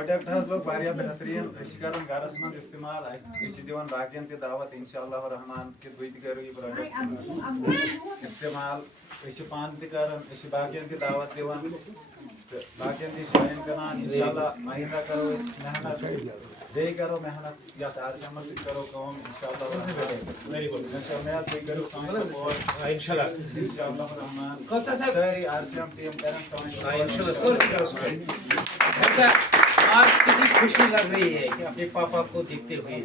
Product लोग बेहतरीन gross मज इस्तेमाल दिवान बाकियन तह दावत इंशाअल्लाह रहमान कि तुम तह करो यह प्रोडक्ट इस्तेमाल पान तह बाकियन तह दावत दिवान बाकियन तह ज्वाइन करान इंशाअल्लाह आइंदा करो मेहनत बे करो मेहनत या आरसीएम करो कौम इंशाअल्लाह वेरी गुड मैं तुम करो इंशाअल्लाह रहमान सारी आरसीएम टीम करें इंशाअल्लाह। आज कितनी खुशी लग रही है कि अपने पापा को देखते हुए,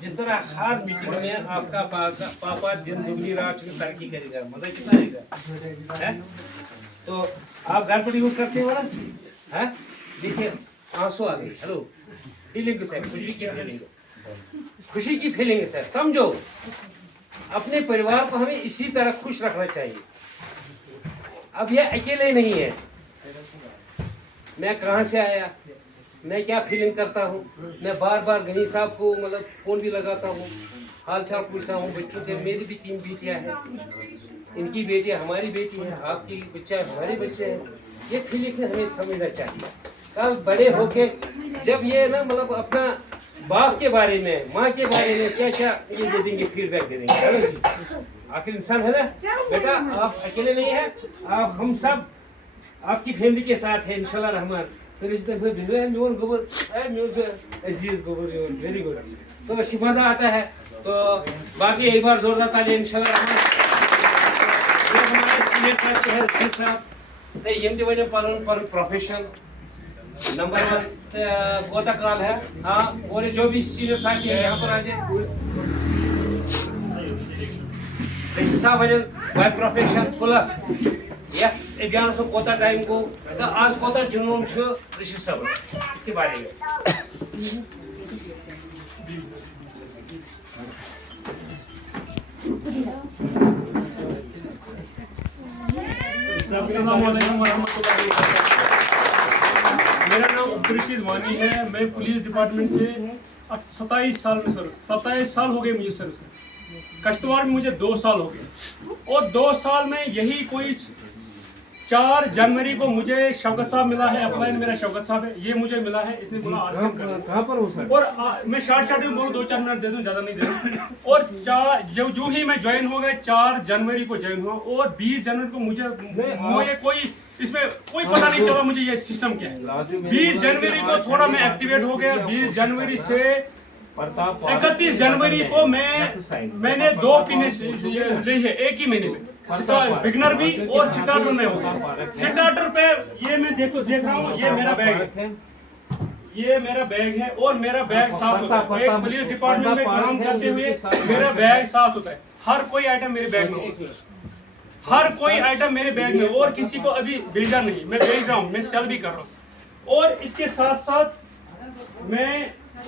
जिस तरह हर मीटिंग में आपका पापा दिन दुगनी रात तरक्की करेगा, मजा कितना आएगा है? तो आप घर पर यूज करते हो ना है? देखिए आंसू आ गए। हेलो फीलिंग है सर, खुशी की फीलिंग, खुशी की फीलिंग है सर। समझो अपने परिवार को हमें इसी तरह खुश रखना चाहिए। अब ये अकेले नहीं है, मैं कहाँ से आया, मैं क्या फीलिंग करता हूँ, मैं बार बार गनी साहब को मतलब फ़ोन भी लगाता हूँ, हाल चाल पूछता हूँ बच्चों के। मेरी भी 3 बेटियाँ हैं, इनकी बेटियाँ हमारी बेटी हैं, आपकी बच्चा हमारे बच्चे हैं। ये फीलिंग हमें समझना चाहिए। कल बड़े होके जब ये ना मतलब अपना बाप के बारे में, माँ के बारे में क्या क्या ये दे देंगे, फीडबैक दे देंगे। चलो जी, आखिर इंसान है ना बेटा, आप अकेले नहीं हैं, आप हम सब आपकी फैमिली के साथ है इंशाल्लाह रहमान। तो म्यून गोबर अजीज गोबर वेरी गुड। तो अच्छी मज़ा आता है। तो बाकी एक बार जोरदार ताली इंशाल्लाह रहमान। ये हमारे सीनियर साथी है रशीद साहब, ये वजह पर प्रोफेशन नंबर 1 कोता काल है। हाँ, और जो भी सीनियर साथी है यहाँ पर आ जाए। रशीद साहब वजह बाय प्रोफेशन प्लस यस अभियान को कोता टाइम को आज कोता जुनून छो रशीद साहब इसके बारे में। अस्सलामुअलैकुम वरहमतुल्लाहि वबरकातुहू। मेरा नाम अब्दुल वानी है। मैं पुलिस डिपार्टमेंट से 27 साल में सर्विस, 27 साल हो गए मुझे सर्विस में। कश्तवाड़ में मुझे 2 साल हो गए और 2 साल में यही कोई 4 जनवरी को मुझे शौकत साहब मिला है। अपलाइन मेरा शौकत साहब है, ये मुझे मिला है। इसने बोला कहाँ पर हो सर? और मैं शॉर्ट में बोलूँ 2-4 मिनट दे दूँ, ज़्यादा नहीं दे दूँ। और जो ही मैं ज्वाइन हो गया 4 जनवरी को ज्वाइन हुआ और 20 जनवरी को मुझे कोई इसमें कोई पता नहीं चला मुझे ये सिस्टम क्या है। 20 जनवरी को थोड़ा मैं एक्टिवेट हो गया। 20 जनवरी से 31 जनवरी को मैंने 2 पिने ली है एक ही महीने में। बिगनर भी और स्टार्टर में हो गया। स्टार्टर पे ये मैं देख रहा हूँ, ये मेरा बैग है, ये मेरा बैग है और मेरा बैग साफ होता है। एक पुलिस डिपार्टमेंट में काम करते हुए मेरा बैग साफ होता है। हर कोई आइटम मेरे बैग में होता है, हर कोई आइटम मेरे बैग में, और किसी को अभी भेजा नहीं। मैं भेज रहा हूँ, मैं सेल भी कर रहा हूँ। और इसके साथ साथ मैं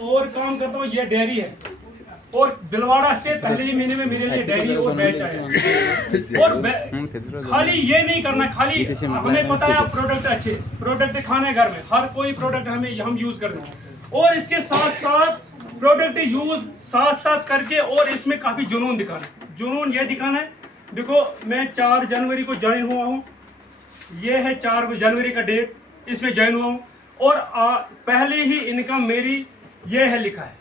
और काम करता हूँ। ये डेयरी है और बिलवाड़ा से पहले ही महीने में मेरे लिए डेयरी और बैच आया। और खाली ये नहीं करना, खाली हमें पता है प्रोडक्ट अच्छे प्रोडक्ट खाने घर में, हर कोई प्रोडक्ट हम यूज करना है। और इसके साथ साथ प्रोडक्ट यूज साथ साथ करके और इसमें काफी जुनून दिखाना है। जुनून ये दिखाना है, देखो मैं 4 जनवरी को ज्वाइन हुआ हूँ, ये है 4 जनवरी का डेट, इसमें ज्वाइन हुआ हूँ। और पहले ही इनकम मेरी ये है लिखा है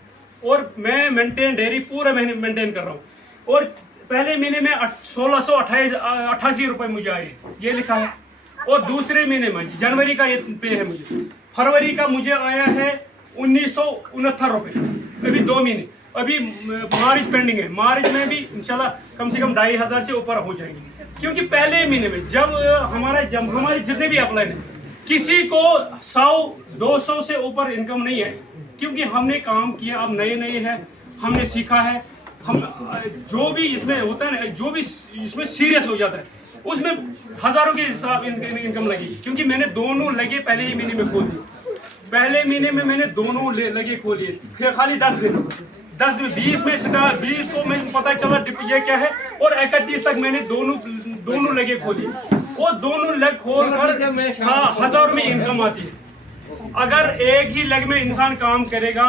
और मैं मेंटेन डेयरी पूरा महीने मेंटेन कर रहा हूँ। और पहले महीने में 1688 रुपये मुझे आए, ये लिखा है। और दूसरे महीने में जनवरी का ये पे है मुझे। फरवरी का मुझे आया है 1969 रुपये, अभी 2 महीने। अभी मार्च पेंडिंग है, मार्च में भी इंशाल्लाह कम से कम 2500 से ऊपर हो जाएंगे। क्योंकि पहले महीने में जब हमारे जितने भी अप्लाई हैं, किसी को 100-200 से ऊपर इनकम नहीं है। क्योंकि हमने काम किया, अब नए हैं, हमने सीखा है। हम जो भी इसमें होता है ना, जो भी इसमें सीरियस हो जाता है, उसमें हज़ारों के हिसाब इनकम लगेगी। क्योंकि मैंने दोनों लगे पहले ही महीने में खोल दिए। पहले महीने में मैंने दोनों लगे खोलिए, फिर खाली 10 दिन, 10 में 20 में स्टार्ट, 20 को मैं पता चला ये क्या है। और 31 तक मैंने दोनों लगे खोली और दोनों लग खोल कर 1000 में इनकम आती है। अगर एक ही लग में इंसान काम करेगा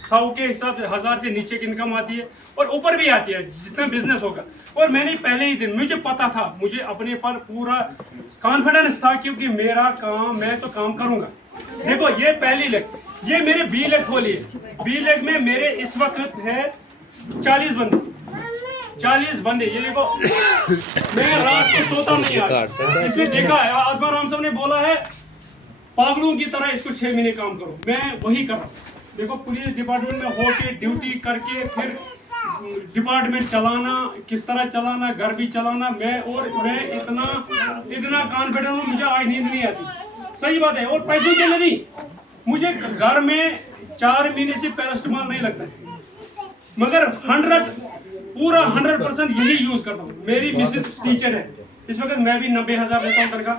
100 के हिसाब से 1000 से नीचे की इनकम आती है और ऊपर भी आती है जितना बिजनेस होगा। और मैंने पहले ही दिन, मुझे पता था, मुझे अपने पर पूरा कॉन्फिडेंस था, क्योंकि मेरा काम, मैं तो काम करूंगा। देखो ये पहली लग ये मेरे बी लेग खोलिए, बी लेग में मेरे इस वक्त है 40 बंदे, 40 बंदे। ये देखो मैं रात को सोता नहीं यार, इसमें देखा है आत्मा राम साहब ने बोला है पागलों की तरह इसको 6 महीने काम करो, मैं वही कर रहा हूँ। देखो पुलिस डिपार्टमेंट में होके ड्यूटी करके फिर डिपार्टमेंट चलाना, किस तरह चलाना, घर भी चलाना, मैं इतना कॉन्फिडेंट हूँ, मुझे आज नींद नहीं आती, सही बात है। और पैसों के लिए नहीं, मुझे घर में 4 महीने से पैरास्टामॉल नहीं लगता है, मगर 100% यही यूज करता हूँ। मेरी मिसेज टीचर है, इस वक्त मैं भी 90,000 लेता हूँ तनख्वाह,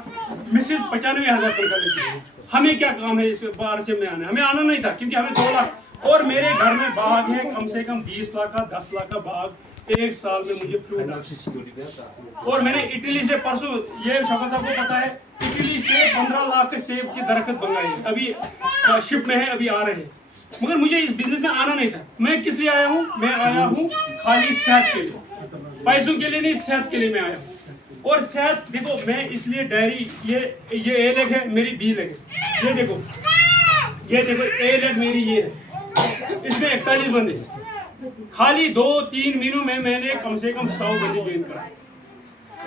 मिसेज 95,000 तनख्वाह लेती है। हमें क्या काम है इस बाहर से में आना, हमें आना नहीं था क्योंकि हमें 2 लाख, और मेरे घर में बाग है कम से कम 20 लाख का 10 लाख का बाग, 1 साल में मुझे फ्रूट। और मैंने इटली से परसों, ये शफा साहब को पता है, इटली से 15 लाख के सेब की दरख्त मंगाई, अभी शिप में है, अभी आ रहे हैं। मगर मुझे इस बिजनेस में आना नहीं था। मैं किस लिए आया हूँ? मैं आया हूँ खाली सेहत के लिए, पैसों के लिए नहीं, सेहत के लिए मैं आया हूँ। और सेहत देखो, मैं इसलिए डायरी, ये ए लेग है मेरी, बी लेग है, ये देखो ए लेग मेरी ये है, इसमें 41 बंदे, खाली 2-3 महीनों में मैंने कम से कम 100 बंदे ज्वाइन कराए।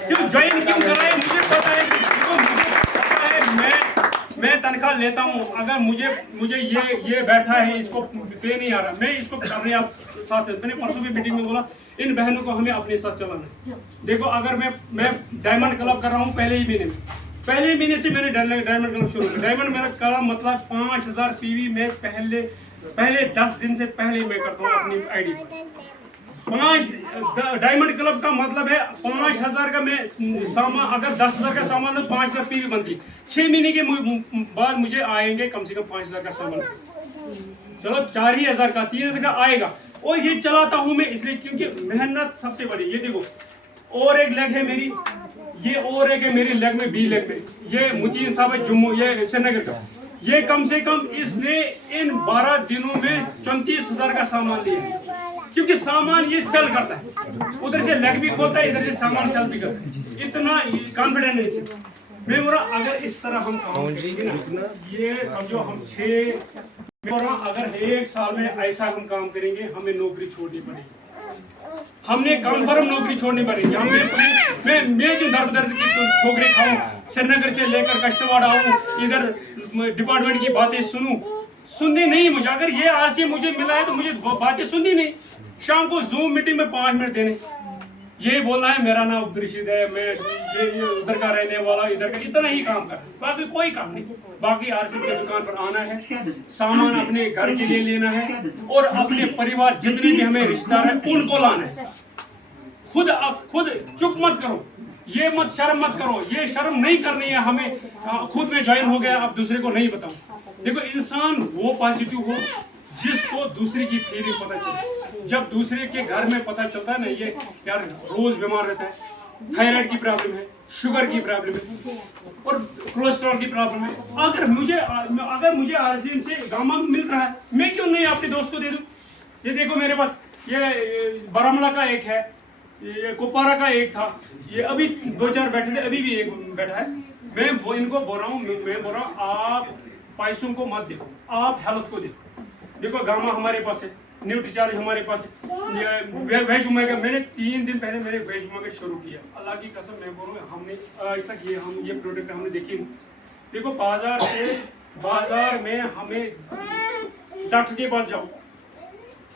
क्यों ज्वाइन क्यों कराए? मुझे पता है, देखो मुझे पता है मैं तनख्वाह लेता हूँ, अगर मुझे ये बैठा है, इसको पे नहीं आ रहा, मैं इसको अपने आप साथ, मैंने परसों भी मीटिंग में बोला इन बहनों को हमें अपने साथ चलाना है। देखो अगर मैं डायमंड क्लब कर रहा हूँ पहले ही महीने से मैंने डायमंड क्लब शुरू किया। डायमंड मेरा क्लब मतलब 5000 पीवी में पहले 10 दिन से पहले मैं करता हूँ अपनी आईडी पर। डायमंड क्लब का मतलब है 5000 का मैं सामान, अगर 10,000 का सामान हो तो 5000 पीवी बनती। 6 महीने के बाद मुझे आएंगे कम से कम 5000 का सामान, चलो 4,000 का 3,000 का आएगा। और ये चलाता हूँ मैं इसलिए क्योंकि मेहनत सबसे बड़ी। ये देखो और एक लेग है मेरी, ये और एक है मेरी लेग में, बी लेग में, ये मुतीन साहब है जम्मू, ये श्रीनगर का, ये कम से कम इसने इन 12 दिनों में 34,000 का सामान लिया, क्योंकि सामान ये सेल करता है, उधर से लेग भी खोलता है, इधर से सामान सेल भी करता है, इतना कॉन्फिडेंट है इसमें। मैं बोला अगर इस तरह हम काम करेंगे ना, ये समझो हम 6, अगर 1 साल में ऐसा हम काम करेंगे, हमें नौकरी छोड़नी पड़ेगी, हमने कन्फर्म नौकरी छोड़नी पड़ेगी। मैं जो दर्द की ठोकरें खाऊं, श्रीनगर से लेकर कश्तवाड़ आऊं, इधर डिपार्टमेंट की बातें सुननी नहीं मुझे। अगर ये आज से मुझे मिला है तो मुझे बातें सुननी नहीं। शाम को जूम मीटिंग में 5 मिनट देने, ये बोलना है मेरा नाम अब्दुल है, मैं ये उधर का रहने वाला, इधर का, इतना ही काम कर, बाकी कोई काम नहीं। बाकी आरसीएम की दुकान पर आना है, सामान अपने घर के लिए लेना है, और अपने परिवार जितने भी हमें रिश्तेदार हैं उनको लाना है। खुद चुप मत करो, ये मत शर्म मत करो, ये शर्म नहीं करनी है हमें। खुद में ज्वाइन हो गया, अब दूसरे को नहीं बताऊं। देखो इंसान वो पॉजिटिव हो जिसको दूसरे की फीलिंग पता चले। जब दूसरे के घर में पता चलता है ना, ये यार रोज बीमार रहता है, थायराइड की प्रॉब्लम है, शुगर की प्रॉब्लम है, और कोलेस्ट्रॉल की प्रॉब्लम है, अगर मुझे आरसीएम से गामा मिल रहा है, मैं क्यों नहीं अपने दोस्त को दे दूं? ये देखो मेरे पास ये बारामूला का एक है, ये कुपवारा का एक था, ये अभी 2-4 बैठे थे, अभी भी एक बैठा है। मैं इनको बोल रहा हूँ आप पैसों को मत देखो, आप हेल्थ को देखो। देखो गामा हमारे पास है, न्यूट्रीचार्ज हमारे पास है, वेज ओमेगा, मैंने 3 दिन पहले मैंने वेज ओमेगा शुरू किया। अल्लाह की कसम मैं बोल रहा हूँ, हमने आज तक ये प्रोडक्ट हमने देखी नहीं। देखो बाजार में हमें डॉक्टर के पास जाओ,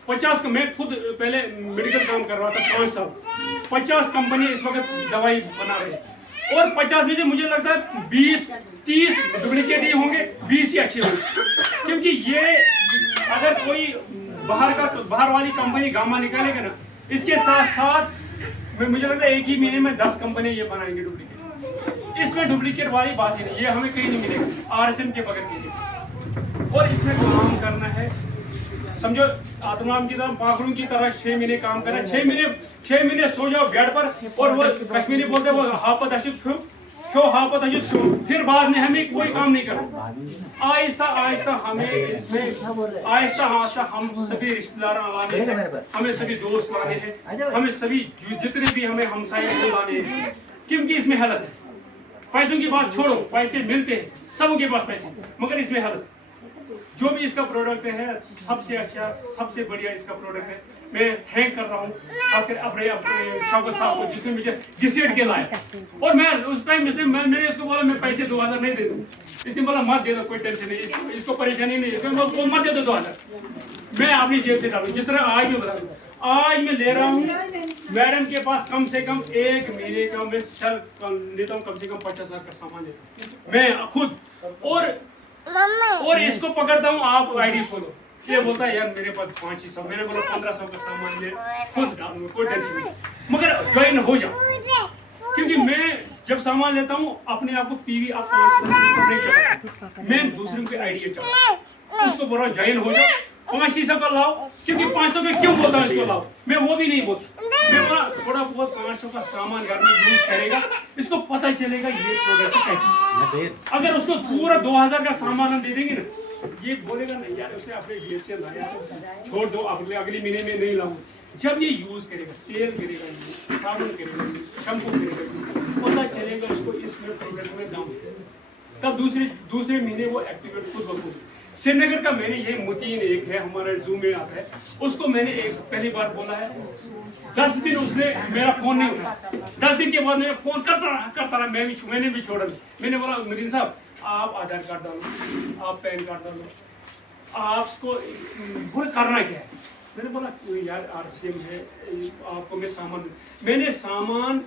50 का, मैं खुद पहले मेडिकल काम कर रहा था 5 साल, 50 कंपनी इस वक्त दवाई बना रहे हैं, और 50 में से मुझे लगता है 20-30 डुप्लीकेट ही होंगे, 20 ही अच्छे होंगे। क्योंकि ये अगर कोई बाहर वाली कंपनी गामा निकालेगा ना, इसके साथ मुझे लगता है एक ही महीने में 10 कंपनी ये बनाएंगे डुप्लीकेट। इसमें डुप्लीकेट वाली बात ही नहीं, ये हमें कहीं नहीं मिलेगा आरएसएम के बगैर के लिए। और इसमें काम करना है, समझो आत्माराम की तरह, पाखड़ों की तरह 6 महीने काम करना है। 6 महीने सो जाओ बेड पर, और वो कश्मीरी बोलते वो हाफत अशुद क्यों हाफत अशुद शो, फिर बाद में हमें कोई काम नहीं करना। आहिस्ता हमें इसमें आहिस्ता हम सभी रिश्तेदार लाने हैं, हमें सभी दोस्त लाने हैं, हमें सभी जितने भी हमें हमसाये वो लाने हैं, क्योंकि इसमें हालत है। पैसों की बात छोड़ो, पैसे मिलते हैं सबों के पास पैसे, मगर इसमें हालत जो भी इसका प्रोडक्ट है सबसे अच्छा सबसे बढ़िया इसका प्रोडक्ट है। मैं थैंक कर रहा हूँ खासकर अपने शौकत साहब को जिसने मुझे घसीट के लाया। और मैं उस टाइम मैंने इसको बोला मैं पैसे 2000 नहीं दे दूँ। इसने बोला मत दे दो, कोई टेंशन नहीं, इसको परेशानी नहीं है, वो मत दे दो 2000, मैं अपनी जेब से डालूँ। जिस तरह आज मैं बता दूँ, आज मैं ले रहा हूँ मैडम के पास कम से कम एक महीने का मैं सर लेता हूँ, कम से कम 50,000 का सामान लेता हूँ मैं खुद। और इसको पकड़ता हूँ, आप आईडी खोलो, ये बोलता है यार मेरे पास 500, मैंने बोला 1500 का सामान ले खुद डालूंगा, कोई टेंशन नहीं, मगर ज्वाइन हो जाओ। क्योंकि मैं जब सामान लेता हूँ अपने आप को पीवी आप 500 नहीं चाहता, मैं दूसरों की आइडिया चाहता, उसको बोला ज्वाइन हो जाओ, 500 का लाओ। क्योंकि 500 का क्यों बोलता हूँ इसको लाओ, मैं वो भी नहीं बोलता, मैं बोला थोड़ा बहुत 500 का सामान घर में यूज करेगा, इसको पता चलेगा ये प्रोडक्ट कैसे। अगर उसको पूरा 2000 का सामान हम दे देंगे ना, ये बोलेगा नहीं यार उसे अपने जेब से लाया, छोड़ दो, अगले महीने में नहीं लाऊं। जब ये यूज करेगा, तेल करेगा, साबुन करेगा, शैम्पू करेगा, पता चलेगा उसको इसमें प्रोडक्ट में दाम, तब दूसरे महीने वो एक्टिवेट खुद ब खुद। श्रीनगर का मैंने ये मुतीन एक है हमारा जूम में आता है, उसको मैंने एक पहली बार बोला है, 10 दिन उसने मेरा फोन नहीं उठाया, 10 दिन के बाद मैं फोन करता रहा, मैंने भी छोड़ा। मैंने बोला मुतीन साहब आप आधार कार्ड डालो, आप पैन कार्ड डालो, आपको करना क्या है। मैंने बोला यार RCM है, आपको मैं सामान, मैंने सामान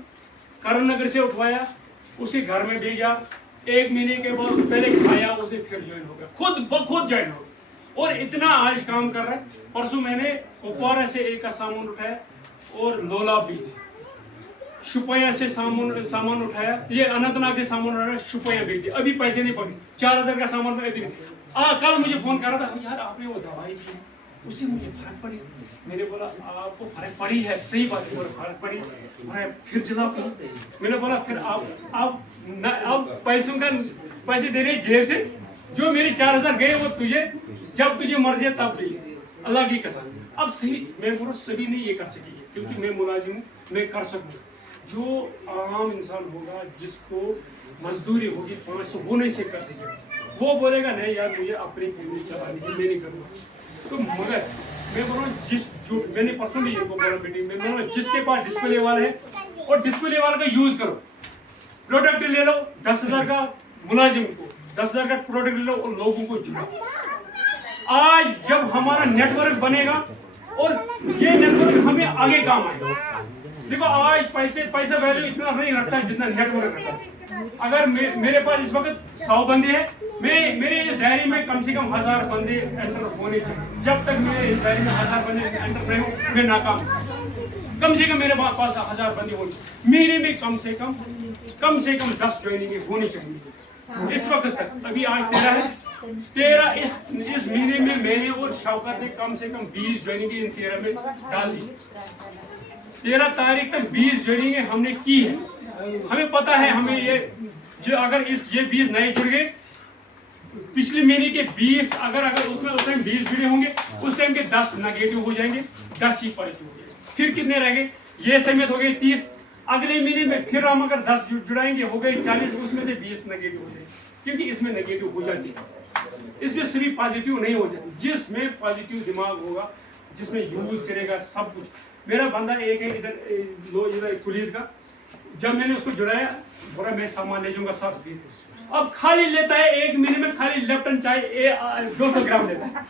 करण नगर से उठवाया, उसे घर में भेजा, 1 महीने के बाद पहले खाया, उसे फिर ज्वाइन हो गया, खुद ज्वाइन हो गया, और इतना आज काम कर रहा है। परसों मैंने कुपवारा से एक का सामान उठाया और लोलाब भी थे, शुपया से सामान उठाया, ये अनंतनाग से सामान उठाया, शुपया भी थी, अभी पैसे नहीं पड़े, 4000 का सामान कल मुझे फोन कर रहा था, यार आपने वो दवाई दी उससे मुझे फर्क पड़ी। मैंने बोला आपको फर्क पड़ी है, सही बात है, फर्क पड़ी, मैं फिर जवाब करूं। मैंने बोला फिर आप पैसे दे रहे जेब से, जो मेरे 4000 गए वो तुझे, जब तुझे मर्जी तब ले, अल्लाह की कसम। अब सही मैं बोला सभी नहीं ये कर सकेंगे, क्योंकि मैं मुलाजिम हूँ, मैं कर सकूँ। जो आम इंसान होगा जिसको मजदूरी होगी 500 वो नहीं से कर सकेगा, वो बोलेगा नहीं यार मुझे अपनी फैमिली चलानी है, मैं नहीं करूँगा। तो मगर मैं बोल रहा हूँ मैंने पर्सनली इनको बोला मीटिंग में, मैं जिसके पास डिस्प्ले वाला है और डिस्प्ले वाला का यूज करो, प्रोडक्ट ले लो 10,000 का, मुलाजिम को 10,000 का प्रोडक्ट ले लो और लोगों को जुड़ाओ। आज जब हमारा नेटवर्क बनेगा और ये नेटवर्क हमें आगे काम आएगा। देखो आज पैसा वैल्यू इतना नहीं रखता है जितना नेटवर्क रखता है। अगर मेरे पास इस वक्त 100 बंदे हैं, मेरे इस डायरी में कम से कम 1000 बंदे एंटर होने चाहिए। जब तक मेरे इस डायरी में 1000 बंदे एंटर नहीं हो मैं नाकाम। कम से कम मेरे पास 1000 बंदे होने, महीने में कम से कम 10 ज्वाइनिंग होनी चाहिए। इस वक्त तक अभी आज 13 है, इस महीने में मैंने और शौकत ने कम से कम 20 ज्वाइनिंग इन 13 में डाल दी। 13 तारीख तक 20 ज्वाइनिंग हमने की है। हमें पता है हमें ये जो अगर ये 20 नहीं जुड़ गए, पिछले महीने के 20 अगर उसमें उस टाइम 20 जुड़े होंगे, उस टाइम के 10 नेगेटिव हो जाएंगे, 10 ही पॉजिटिव हो जाएंगे। फिर कितने रह गए, ये समेत हो गए 30। अगले महीने में फिर हम अगर 10 जुड़ाएंगे हो गए 40, उसमें से 20 नेगेटिव हो जाएंगे, क्योंकि इसमें नेगेटिव हो जाती है, इसमें सभी पॉजिटिव नहीं हो जाती। जिसमें पॉजिटिव दिमाग होगा, जिसमें यूज करेगा सब कुछ। मेरा बंदा एक है इधर कुलीद का, जब मैंने उसको जुड़ाया बोला मैं सामान ले जाऊंगा सब, अब खाली लेता है 1 महीने में खाली लेफ्टन चाय 200 ग्राम लेता है।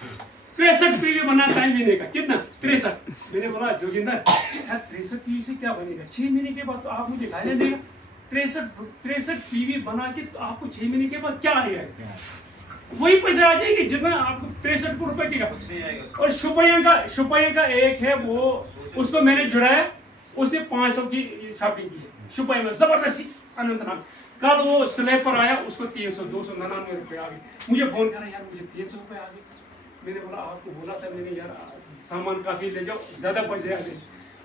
63 पीवी बनाता है महीने का, कितना 63। मैंने बोला जोगिंदर यार 63 पीवी से क्या बनेगा, 6 महीने के बाद तो आप मुझे गाली देगा। 63 पीवी बना के तो आपको 6 महीने के बाद क्या आएगा, वही पैसे आ जाएंगे जितना आपको 63 रुपए की। और शुपया का एक है वो, उसको मैंने जुड़ाया, उसने 500 की शॉपिंग की है शुपया में जबरदस्ती अनंतनाग। कल वो स्लैब पर आया, उसको 299 रुपए आ गए। मुझे फोन करा यार मुझे 300 रुपए आ गए। मैंने बोला आपको बोला था मैंने यार सामान काफी ले जाओ, ज्यादा पैसे आ गए।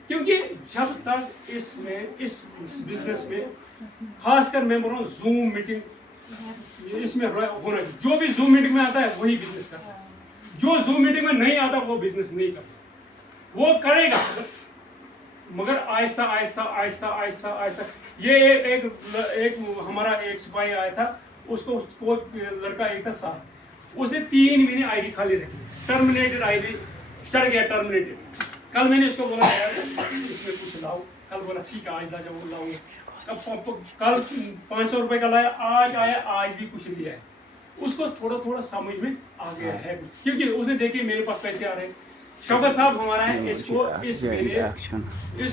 क्योंकि जब तक इस बिजनेस में खासकर मैं बोल रहा हूँ जूम मीटिंग इसमें होना चाहिए। जो भी जूम मीटिंग में आता है वही बिजनेस करता है, जो जूम मीटिंग में नहीं आता वो बिजनेस नहीं करता। वो करेगा मगर आहिस्ता आहिस्ता। ये एक हमारा एक सिपाही आया था, उसको कोई लड़का एक था साथ, उसने 3 महीने आईडी खाली रखी, टर्मिनेटेड आईडी, चढ़ गया टर्मिनेटेड। कल मैंने उसको बोला यार इसमें कुछ लाओ, कल बोला ठीक है आज ला जाओ लाऊंगा। कल 500 रुपए का लाया, आज आया, आज भी कुछ लिया है। उसको थोड़ा थोड़ा समझ में आ गया है, क्योंकि उसने देखे मेरे पास पैसे आ रहे हैं। शौकत साहब हमारा है, इसको इस महीने